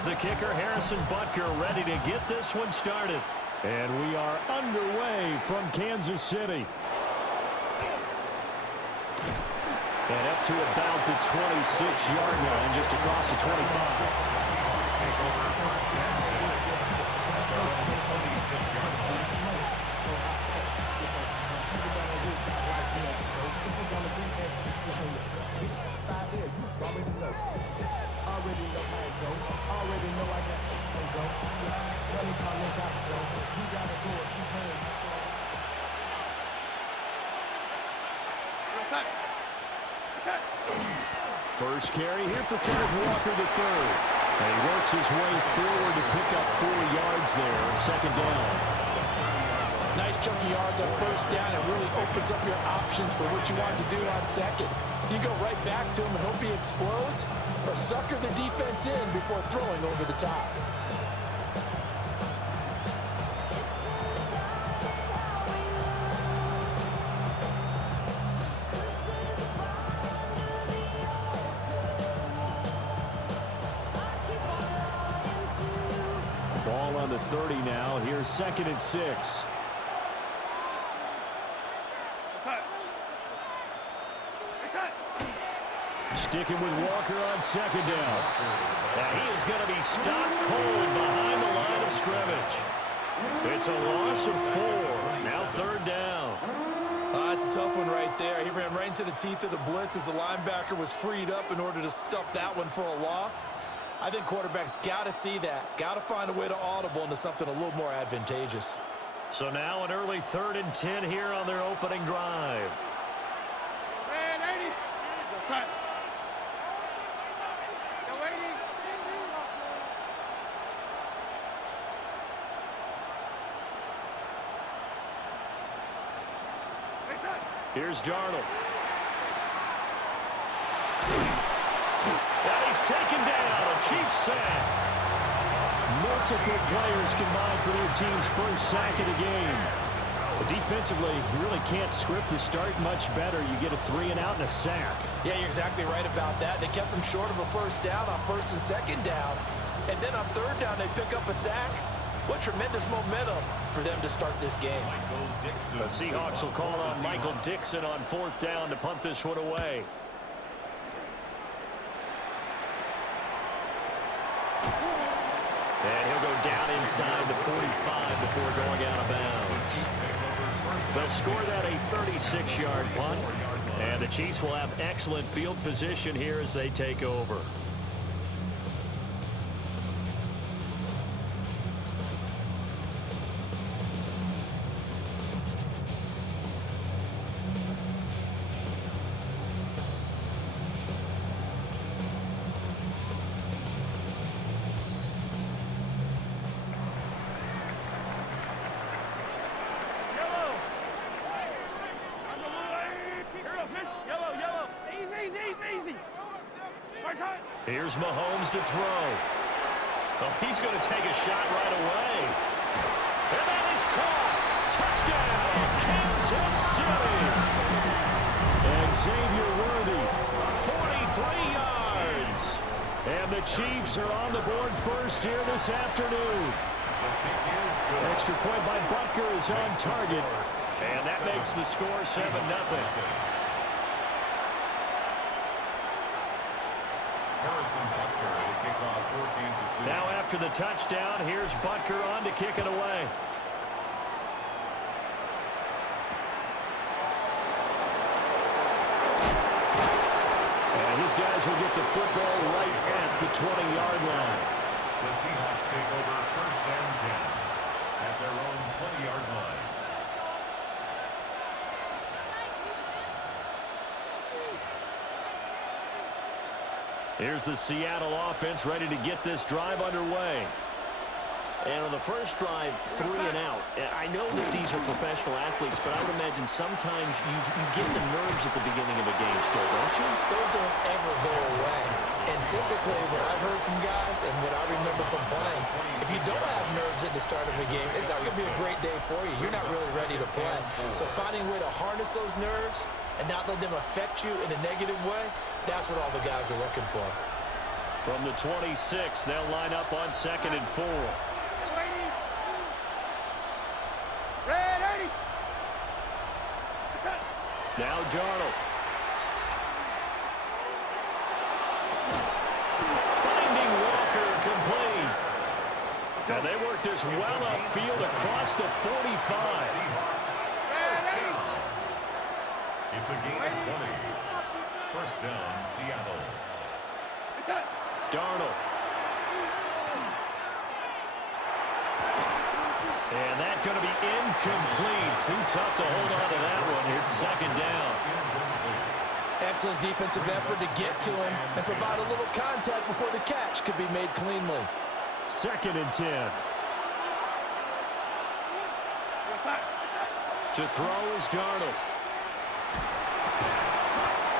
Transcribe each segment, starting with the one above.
Here's the kicker, Harrison Butker, ready to get this one started. And we are underway from Kansas City. And up to about the 26-yard line, just across the 25. First carry here for Kenneth Walker the third. And he works his way forward to pick up 4 yards there. Second down. Nice chunky yards on first down. It really opens up your options for what you want to do on second. You go right back to him and hope he explodes, or sucker the defense in before throwing over the top. Ball on the 30 now. Here's 2nd and 6. Sticking with Walker on second down. And he is going to be stopped cold behind the line of scrimmage. It's a loss of 4. Now 3rd down. That's a tough one right there. He ran right into the teeth of the blitz as the linebacker was freed up in order to stuff that one for a loss. I think quarterbacks got to see that. Got to find a way to audible into something a little more advantageous. So now an early 3rd and 10 here on their opening drive. Here's Darnold. And he's taken down. A Chiefs sack. Multiple players combined for their team's first sack of the game. Defensively, you really can't script the start much better. You get a 3 and out and a sack. Yeah, you're exactly right about that. They kept them short of a first down on 1st and 2nd down. And then on 3rd down, they pick up a sack. What tremendous momentum for them to start this game. The Seahawks will call on Michael Dixon on 4th down to punt this one away. And he'll go down inside the 45 before going out of bounds. They'll score that a 36-yard punt. And the Chiefs will have excellent field position here as they take over. Here's Mahomes to throw. Oh, he's going to take a shot right away. And that is caught. Touchdown, Kansas City. And Xavier Worthy, 43 yards. And the Chiefs are on the board first here this afternoon. Extra point by Butker is on target. And that makes the score 7-0. Now after the touchdown, here's Butker on to kick it away. And his guys will get the football right at the 20-yard line. The Seahawks take over 1st and 10 at their own 20-yard line. Here's the Seattle offense ready to get this drive underway. And on the first drive, 3 and out. I know that these are professional athletes, but I would imagine sometimes you get the nerves at the beginning of a game still, don't you? Those don't ever go away. And typically what I've heard from guys and what I remember from playing, if you don't have nerves at the start of a game, it's not going to be a great day for you. You're not really ready to play. So finding a way to harness those nerves and not let them affect you in a negative way, that's what all the guys are looking for. From the 26, they'll line up on 2nd and 4. Now Darnold. Finding Walker complete. And they work this well upfield across the 45. It's a gain of 20. First down, Seattle. Darnold. And that's going to be incomplete. Too tough to hold on to that one. It's 2nd down. Excellent defensive effort to get to him and provide a little contact before the catch could be made cleanly. 2nd and 10. To throw is Darnold.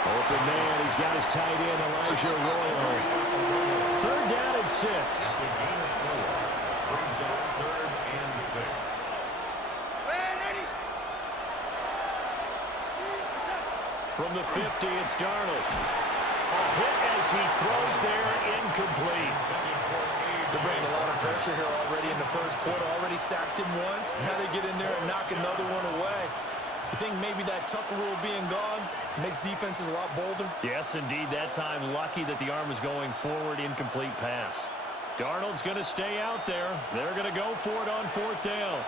Open man, he's got his tight end, Elijah Arroyo. 3rd down and 6. Brings up 3rd and 6. From the 50, it's Darnold. A hit as he throws there, incomplete. They're bringing a lot of pressure here already in the first quarter. Already sacked him once. Now they get in there and knock another one away. You think maybe that Tucker rule being gone makes defenses a lot bolder? Yes, indeed. That time, lucky that the arm was going forward, incomplete pass. Darnold's going to stay out there. They're going to go for it on 4th down.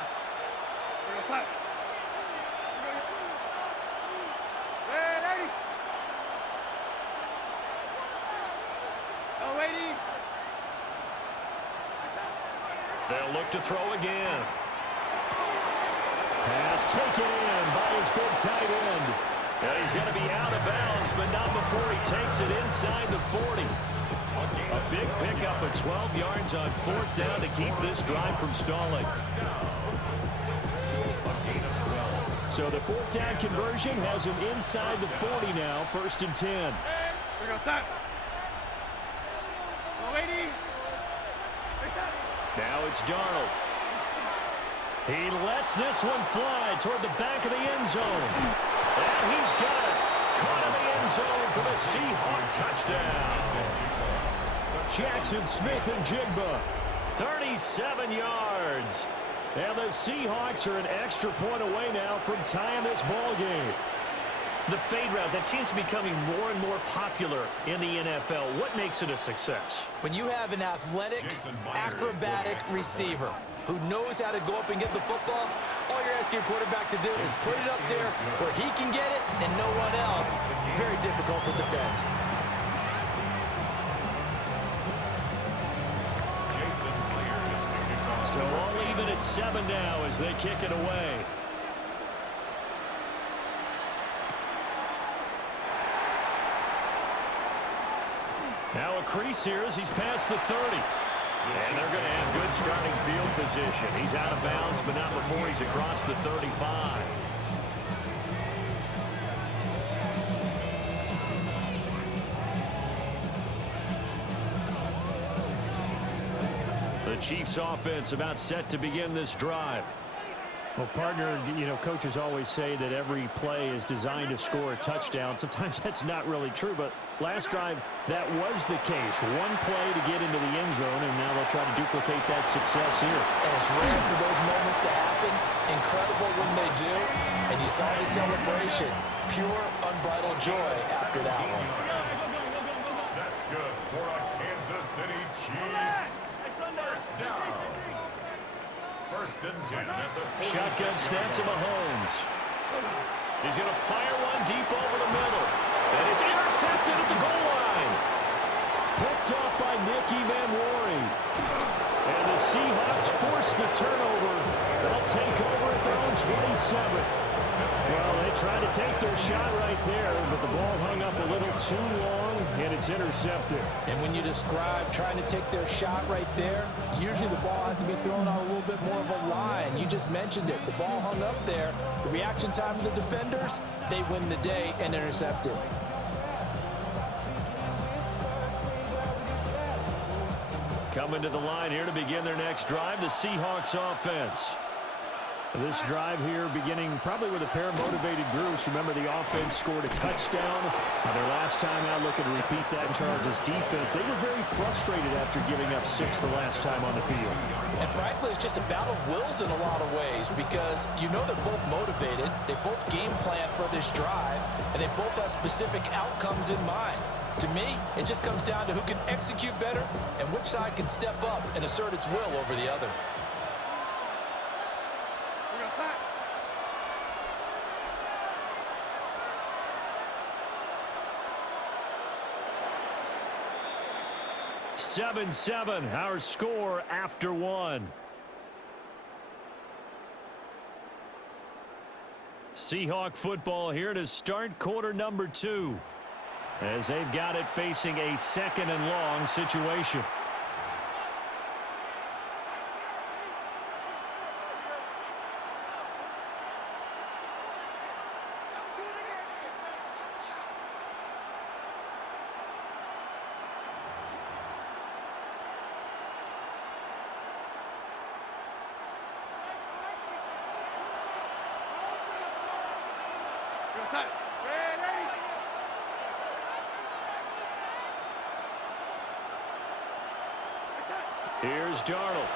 They'll look to throw again. Pass taken in by his big tight end. And he's going to be out of bounds, but not before he takes it inside the 40. A big pickup of 12 yards on 4th down to keep this drive from stalling. So the 4th down conversion has him inside the 40 now, 1st and 10. Now it's Darnold. He lets this one fly toward the back of the end zone. And he's got it. Caught in the end zone for the Seahawk touchdown. Jackson Smith and Jigba, 37 yards. And the Seahawks are an extra point away now from tying this ball game. The fade route, that seems to be becoming more and more popular in the NFL. What makes it a success? When you have an athletic, acrobatic receiver who knows how to go up and get the football, all you're asking your quarterback to do is put it up there where he can get it and no one else. Very difficult to defend. So all even at 7 now as they kick it away. Now a crease here as he's past the 30. And they're going to have good starting field position. He's out of bounds, but not before he's across the 35. The Chiefs offense about set to begin this drive. Well, partner, you know, coaches always say that every play is designed to score a touchdown. Sometimes that's not really true, but last drive, that was the case. One play to get into the end zone, and now they'll try to duplicate that success here. And it's rare for those moments to happen. Incredible when they do. And you saw the celebration. Pure, unbridled joy after that one. That's good for a Kansas City Chiefs. First down. 1st and 10 at the 47. Shotgun snap to Mahomes. He's going to fire one deep over the middle. And it's intercepted at the goal line. Picked up by Nicky Manwari. And the Seahawks force the turnover. They'll take over at their own 27. Well, they tried to take their shot right there, but the ball hung up a little too long, and it's intercepted. And when you describe trying to take their shot right there, usually the ball has to be thrown on a little bit more of a line. You just mentioned it. The ball hung up there. The reaction time of the defenders, they win the day and intercept it. Coming to the line here to begin their next drive, the Seahawks offense. This drive here beginning probably with a pair of motivated groups. Remember, the offense scored a touchdown. Their last time out, looking to repeat that in Charles' defense. They were very frustrated after giving up 6 the last time on the field. And frankly, it's just a battle of wills in a lot of ways because you know they're both motivated. They both game plan for this drive, and they both have specific outcomes in mind. To me, it just comes down to who can execute better and which side can step up and assert its will over the other. Seven, our score after one. Seahawk football here to start quarter number 2. As they've got it facing a 2nd and long situation. Here's Darnold.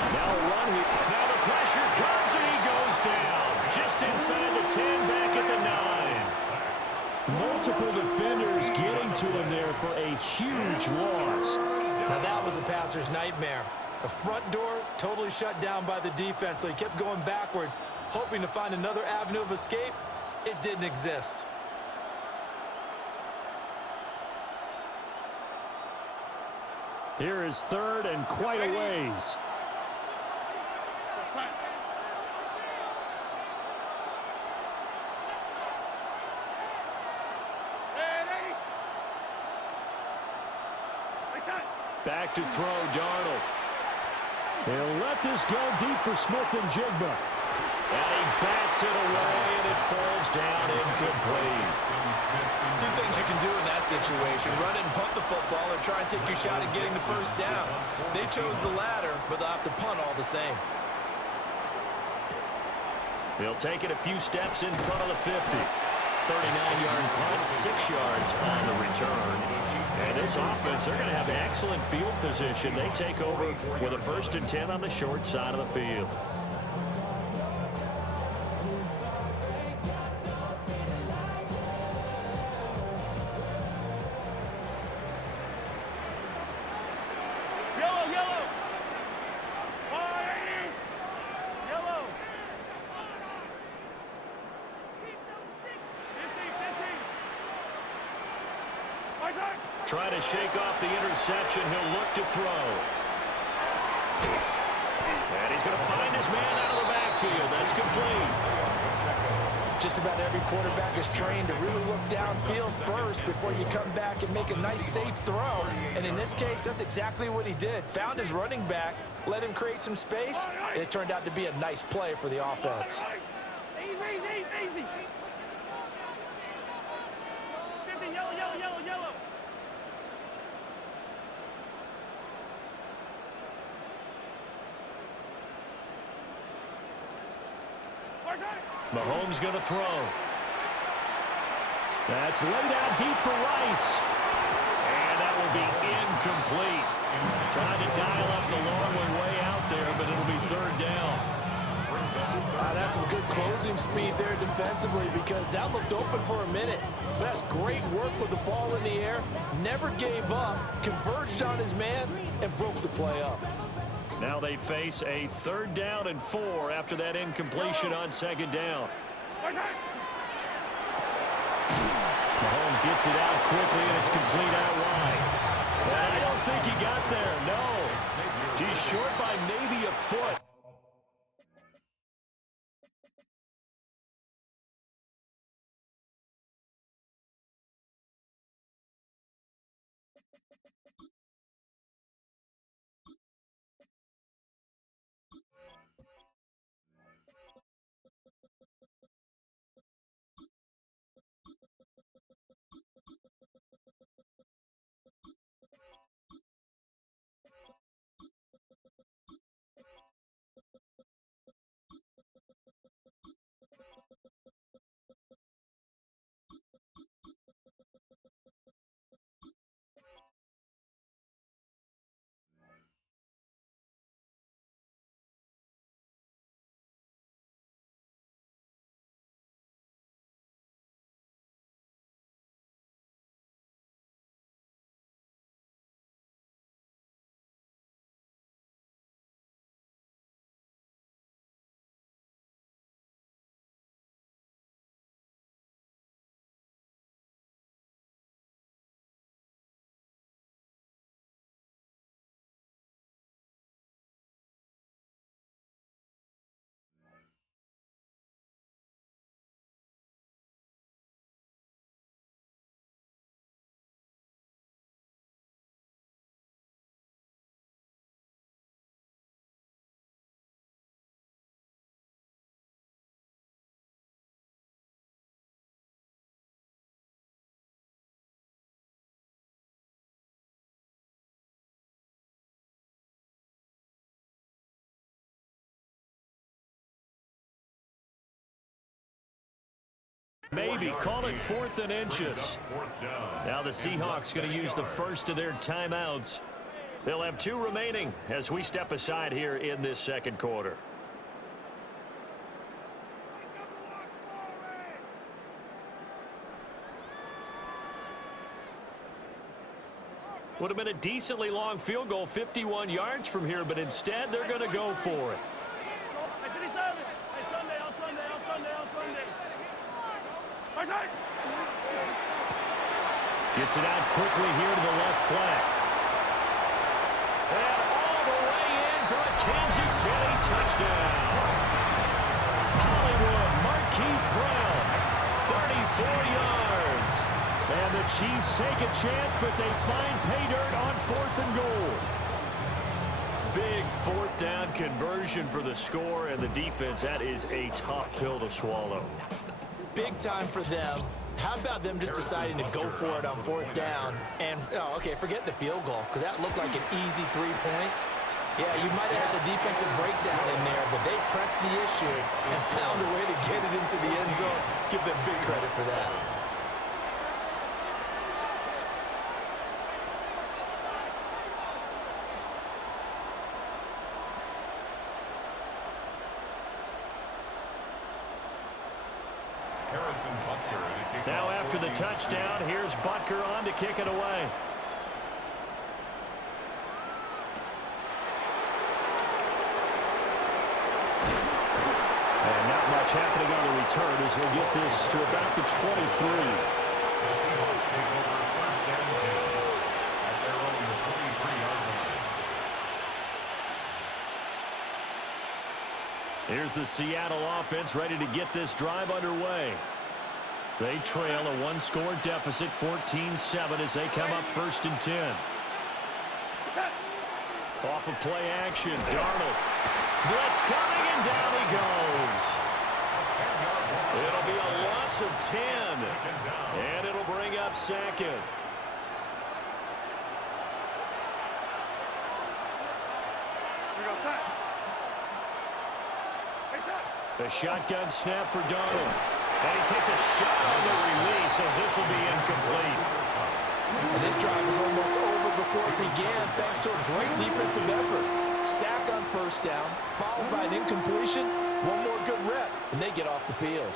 Now a run here. Now the pressure comes and he goes down. Just inside the 10, back at the 9. Multiple defenders getting to him there for a huge loss. Now that was a passer's nightmare. The front door totally shut down by the defense, so he kept going backwards, hoping to find another avenue of escape. It didn't exist. Here is 3rd and quite a ways. Back to throw, Darnold. They'll let this go deep for Smith and Jigba. And he bats it away, and it falls down incomplete. 2 things you can do in that situation: run and punt the football, or try and take your shot at getting the first down. They chose the latter, but they'll have to punt all the same. They'll take it a few steps in front of the 50. 39-yard punt, 6 yards on the return. And this offense, they're going to have excellent field position. They take over with a 1st and 10 on the short side of the field. Trying to shake off the interception. He'll look to throw. And he's going to find his man out of the backfield. That's complete. Just about every quarterback is trained to really look downfield first before you come back and make a nice, safe throw. And in this case, that's exactly what he did. Found his running back, let him create some space, and it turned out to be a nice play for the offense. Easy. 50, yellow. Mahomes going to throw. That's laid out deep for Rice. And that will be incomplete. Trying to dial up the long way out there, but it'll be 3rd down. That's some good closing speed there defensively, because that looked open for a minute. But that's great work with the ball in the air. Never gave up, converged on his man, and broke the play up. Now they face a 3rd down and 4 after that incompletion on 2nd down. Mahomes gets it out quickly, and it's complete out wide. But I don't think he got there, no. He's short by maybe a foot. Maybe. Call it 4th and inches. Now the Seahawks going to use the first of their timeouts. They'll have 2 remaining as we step aside here in this second quarter. Would have been a decently long field goal, 51 yards from here, but instead they're going to go for it. Gets it out quickly here to the left flank. And all the way in for a Kansas City touchdown. Hollywood Marquise Brown, 34 yards. And the Chiefs take a chance, but they find pay dirt on 4th and goal. Big 4th down conversion for the score, and the defense, that is a tough pill to swallow. Big time for them. How about them just deciding to go for it on 4th down? And, okay, forget the field goal, because that looked like an easy 3 points. Yeah, you might have had a defensive breakdown in there, but they pressed the issue and found a way to get it into the end zone. Give them big credit for that. Now after the touchdown, here's Butker on to kick it away. And not much happening on the return as he'll get this to about the 23. The Seahawks take over 1st and 10 at their own 23-yard line. Here's the Seattle offense ready to get this drive underway. They trail a 1-score deficit, 14-7, as they come up 1st and 10. Off of play action, Darnold. Blitz coming, and down he goes. It'll be a loss of 10, and it'll bring up 2nd. A shotgun snap for Darnold. And he takes a shot on the release as this will be incomplete. And this drive is almost over before it began thanks to a great defensive effort. Sack on 1st down, followed by an incompletion. One more good rep, and they get off the field.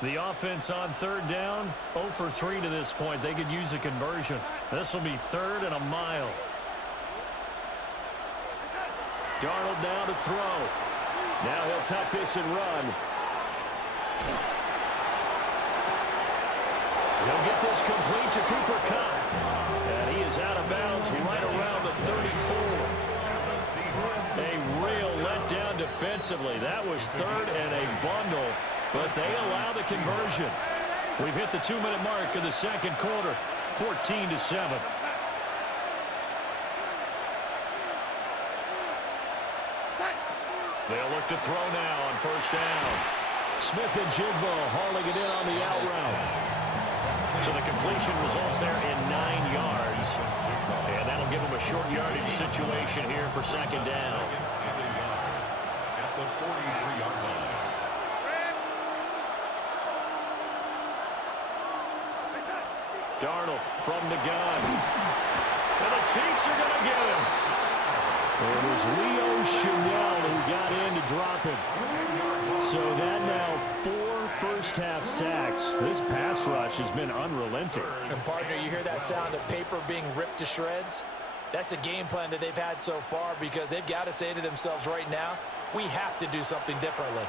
The offense on 3rd down, 0 for 3 to this point. They could use a conversion. This will be 3rd and a mile. Darnold now to throw. Now he'll tuck this and run. He'll get this complete to Cooper Kupp. And he is out of bounds right around the 34. A real letdown defensively. That was 3rd and a bundle, but they allow the conversion. We've hit the 2-minute mark of the second quarter, 14-7. They'll look to throw now on 1st down. Smith and Jigbo hauling it in on the out route. So the completion results there in 9 yards. And that'll give them a short yardage situation here for 2nd down. At the 43-yard line. Darnold from the gun. And the Chiefs are going to get him. It was Leo Chanel who got in to drop him. So that now 4 first-half sacks. This pass rush has been unrelenting. And, partner, you hear that sound of paper being ripped to shreds? That's the game plan that they've had so far because they've got to say to themselves right now, we have to do something differently.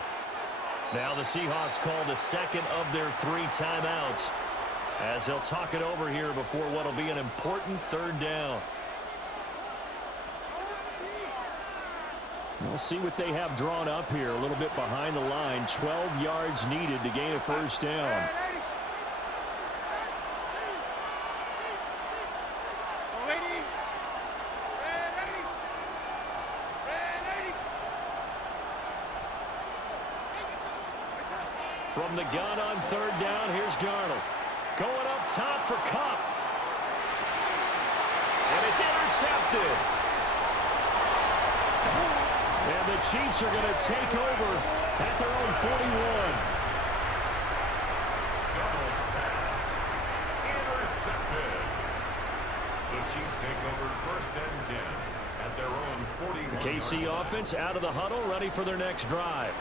Now the Seahawks call the 2nd of their 3 timeouts as they'll talk it over here before what will be an important 3rd down. We'll see what they have drawn up here a little bit behind the line. 12 yards needed to gain a 1st down. From the gun on 3rd down, here's Darnold. Going up top for Kupp. And it's intercepted. And the Chiefs are going to take over at their own 41. take over 1st and 10 at their own 41. The KC offense out of the huddle, ready for their next drive.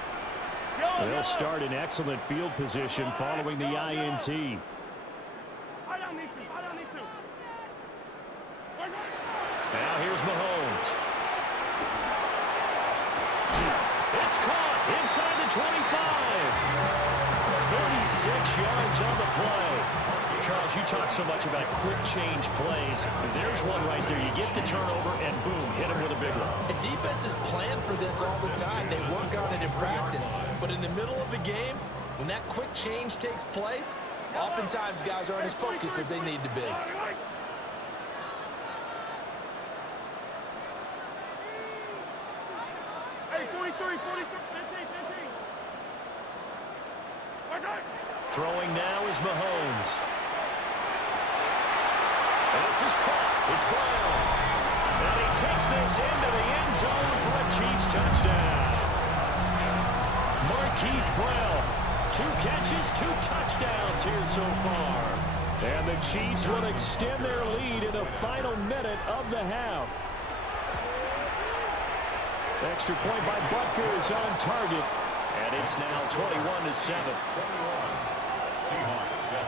They'll start in excellent field position following the INT. Now here's Mahomes. It's caught inside the 25. 36 yards on the play. Charles, you talk so much about quick change plays. There's one right there. You get the turnover and boom, hit him with a big one. And defenses plan for this all the time. They work on it in practice. But in the middle of the game, when that quick change takes place, oftentimes guys aren't as focused as they need to be. Hey, 43, 15. Throwing now is Mahomes. And this is caught. It's Brown. And he takes this into the end zone for a Chiefs touchdown. Marquise Brown, 2 catches, 2 touchdowns here so far. And the Chiefs will extend their lead in the final minute of the half. Extra point by Butker is on target. And it's now 21-7. Seahawks 7.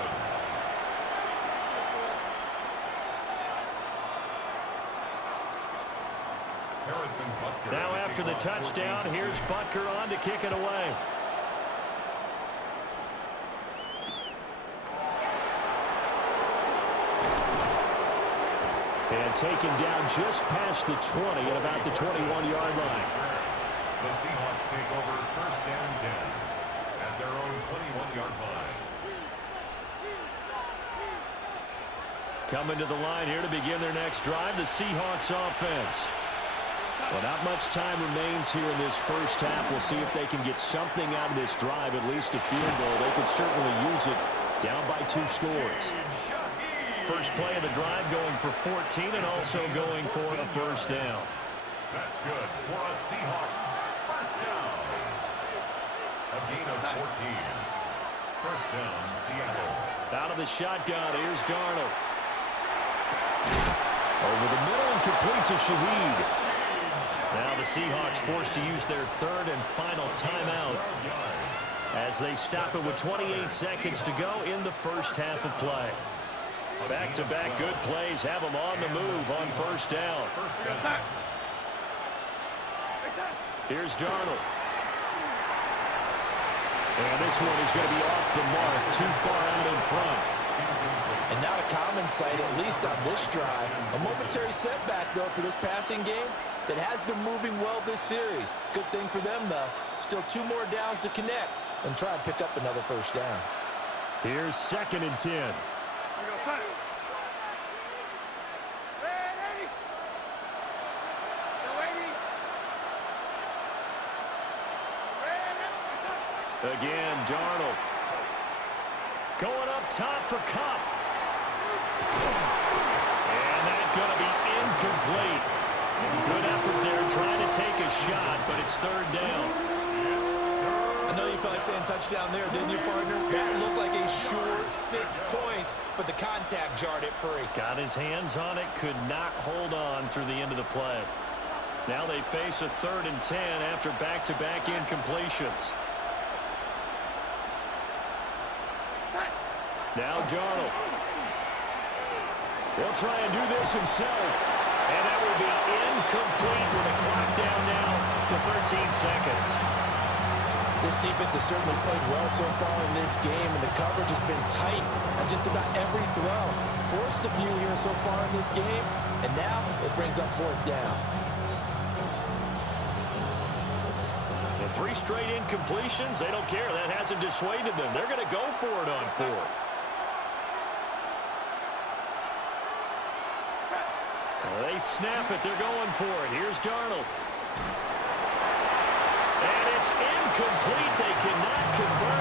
Now after the touchdown, here's Butker on to kick it away. And taken down just past the 20 at about the 21-yard line. The Seahawks take over 1st and 10 at their own 21-yard line. Coming to the line here to begin their next drive, the Seahawks offense. Well, not much time remains here in this first half. We'll see if they can get something out of this drive, at least a field goal. They could certainly use it down by 2 scores. First play of the drive going for 14 and also going for a first down. That's good for a Seahawks first down. A gain of 14. First down, Seattle. Out of the shotgun, here's Darnold. Over the middle and complete to Shaheed. Now the Seahawks forced to use their 3rd and final timeout as they stop it with 28 seconds to go in the first half of play. Back-to-back good plays have them on the move on first down. Here's Darnold. And this one is going to be off the mark, too far out in front. And not a common sight, at least on this drive. A momentary setback, though, for this passing game that has been moving well this series. Good thing for them, though. Still 2 more downs to connect and try and pick up another first down. Here's 2nd and 10. Again, Darnold. Going up top for Kupp. And that's going to be incomplete. Good effort there trying to take a shot, but it's 3rd down. I know you felt like saying touchdown there, didn't you, partner? That looked like a sure 6 points, but the contact jarred it free. Got his hands on it, could not hold on through the end of the play. Now they face a 3rd and 10 after back-to-back incompletions. Now Darnold. He'll try and do this himself. And that will be incomplete with the clock down now to 13 seconds. This defense has certainly played well so far in this game, and the coverage has been tight on just about every throw. Forced a few here so far in this game, and now it brings up 4th down. The 3 straight incompletions, they don't care. That hasn't dissuaded them. They're going to go for it on 4th. They snap it. They're going for it. Here's Darnold. And it's incomplete. They cannot convert